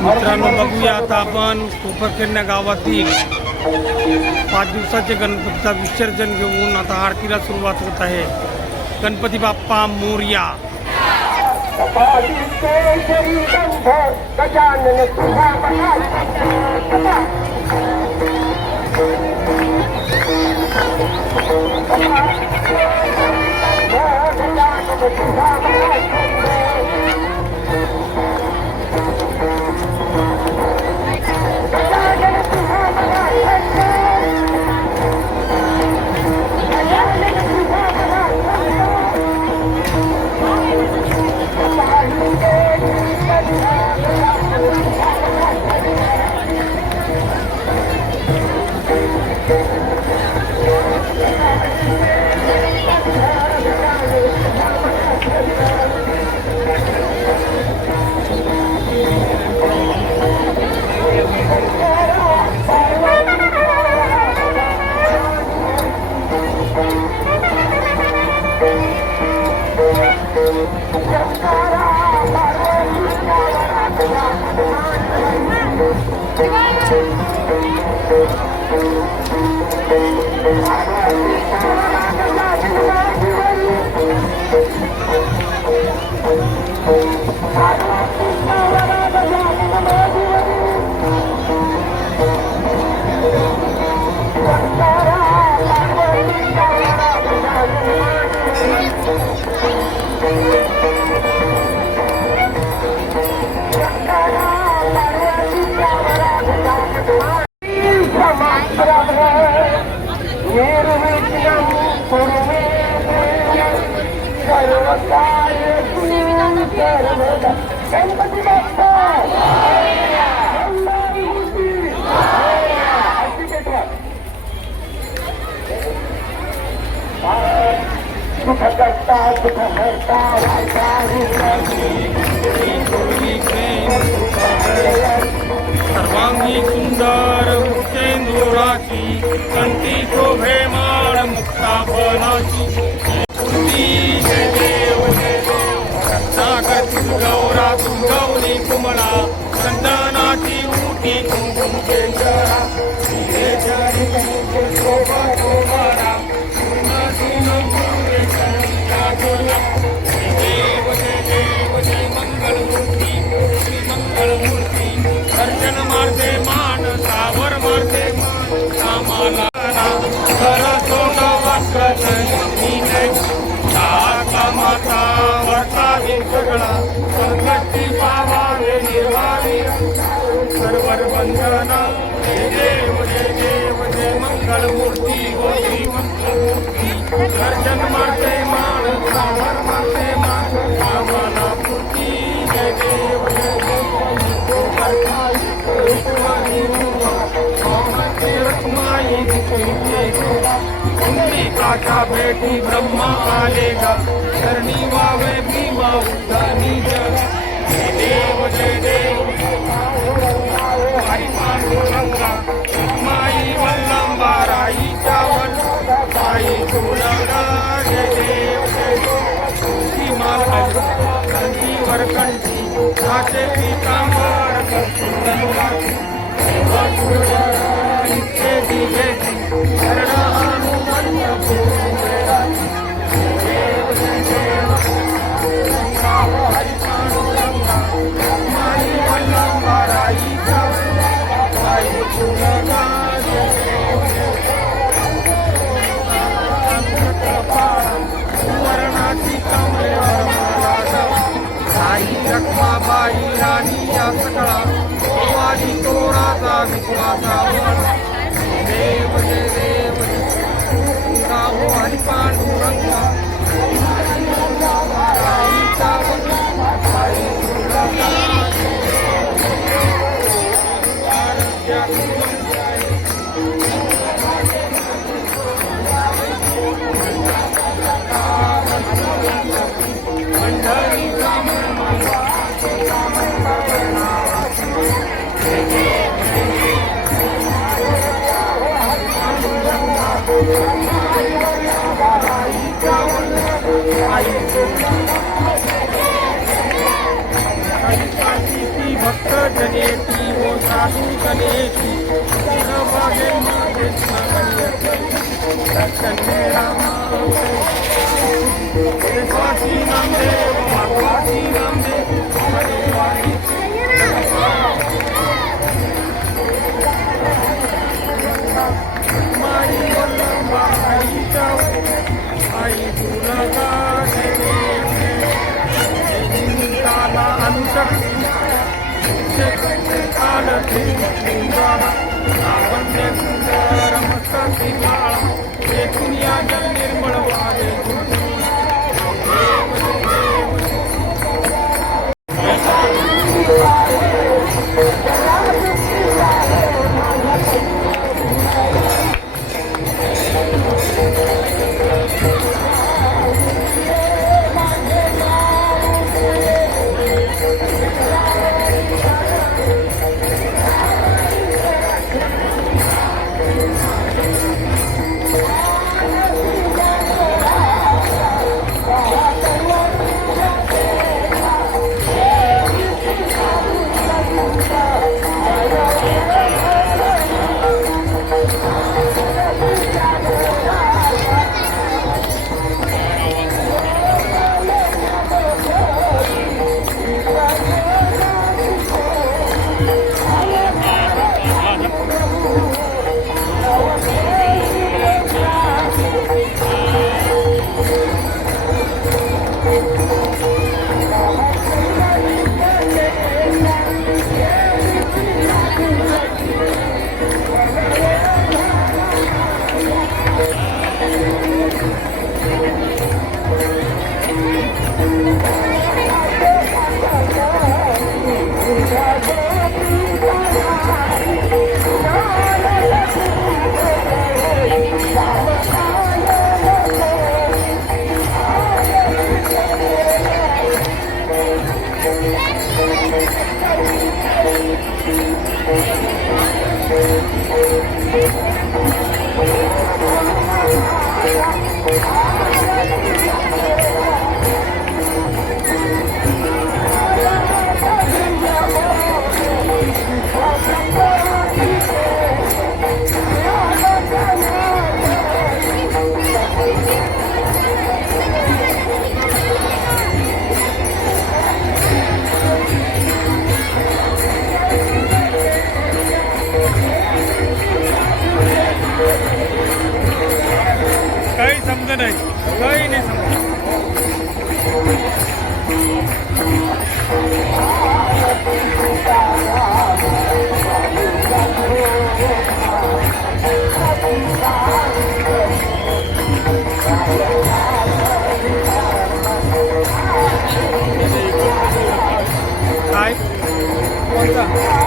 मित्रांनो बघूया आता आपण कोपरखेडण्या गावातील पाच दिवसाचे गणपतीचा विसर्जन घेऊन आता आरतीला सुरुवात होत आहे. गणपती बाप्पा मोर्या. सर्वांगी सुंदर मुक्तेंदुराची कंठी शोभे माळ मुक्तापनाची तुझी जय देव जय देव रत्नाकर गौरा गौरी कुमळा चंदनाची मोठी कुंकुम केंद्रा हिरे जरी शोभा शोभारा पूर्ण मंगलमूर्ती दर्शन मारते मान सावर मारते काका बेटी ब्रह्मा आलेगा धरणी वावे भीमा उद्धानी जग जय देव जय देव हरी पांडुरंगा माई वल्लंबा राई चावल साई तुळगा जय देव जय देव सीमा कंठीवर कंठी काचे पीतांबर कंठी गंगा Pagpatawad भक्त जनेती वो साधू जनेती भागे माझे स्वाती नामदेव काही समज नाही काही नाही समज काय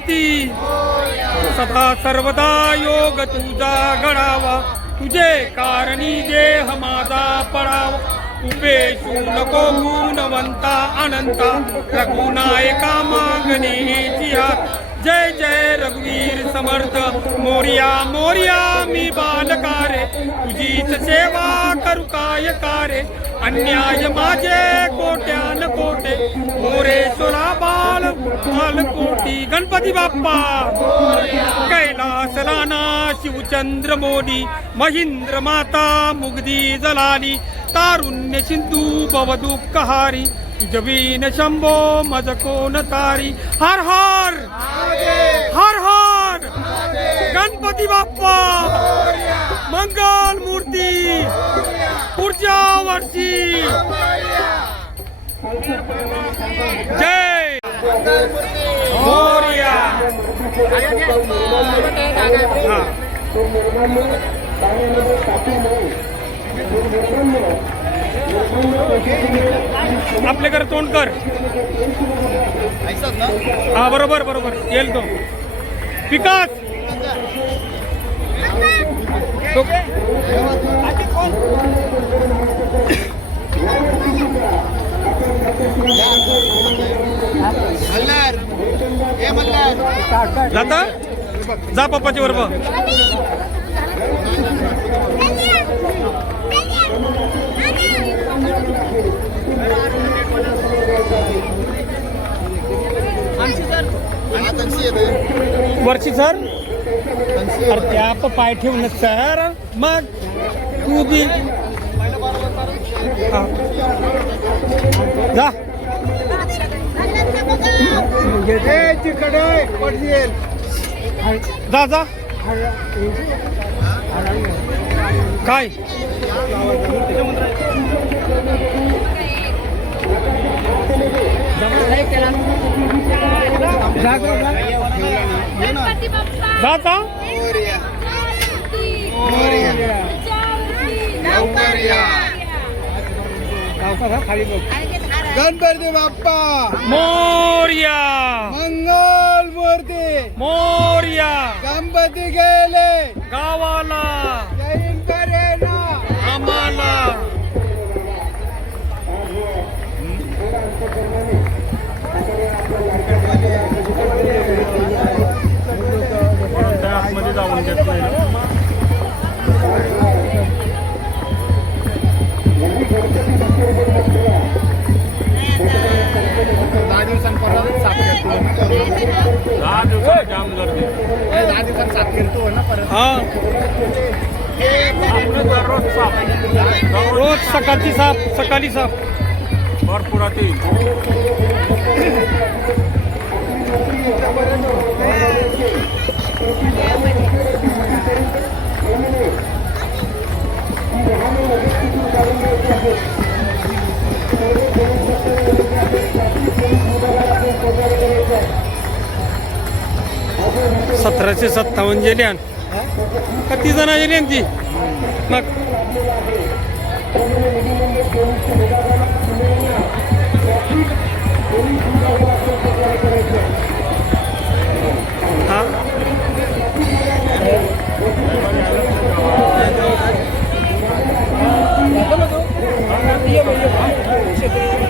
मूर्ती. सदा सर्वदा योग तुझा घडावा. तुझे कारणी देह माझा पडावा. उपेशू नको गुणवंता अनंता. रघुनायका मागणे जय जय रघुवीर समर्थ। मोर्या मोरिया मी बालकारे तुझीच सेवा करू काय कारे? अन्याय माझे कोट्यान कोटे मोरेश्वरा बाल बाल कोटी गणपती बाप्पा। कैलास राणा शिवचंद्र मोदी महेंद्र माता मुग्धी जलाली तारुण्य सिंधू भवदुःखहारी जबीन शंभो मज कोण तारी. हर हर! हर हर! गणपती बाप्पा! मंगल मूर्ती! पुढच्या वर्षी! जय! मोर्या! हा. आपल्याकडे तोंड कर. हा बरोबर बरोबर. येईल तो. विकास! मल्हार. जाता? जा पप्पाच्या बरोबर. वरची सर? अरे त्या प- पाय ठेवून सर. मग तू बी. जा. जा जा. काय? गणपती बाप्पा गणपती मोर्या. मंगल मूर्ती मोर्या. गणपती गेले. गावाला. मध्ये जाऊन घेत दहा दिवसांपर्यंत साफ करतो. दहा दिवसात जाम गर्दी. दहा दिवसांत साफ करतो ना परत. हा. दररोज साफ रोज सकाळची साफ सकाळी साफ भरपूर सतराशे सत्तावन्न जेल्यान किती जण जेल्यान ती मग. Ia melihat.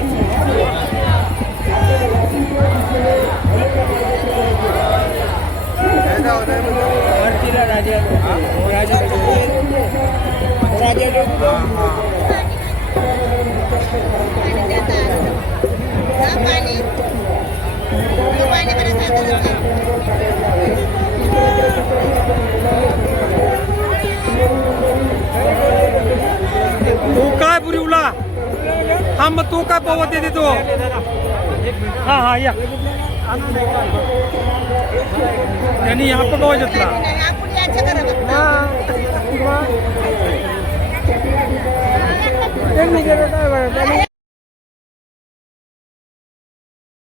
मग तू काय पवत येते तो हा हा या त्यांनी हा पण पवा घेतला काय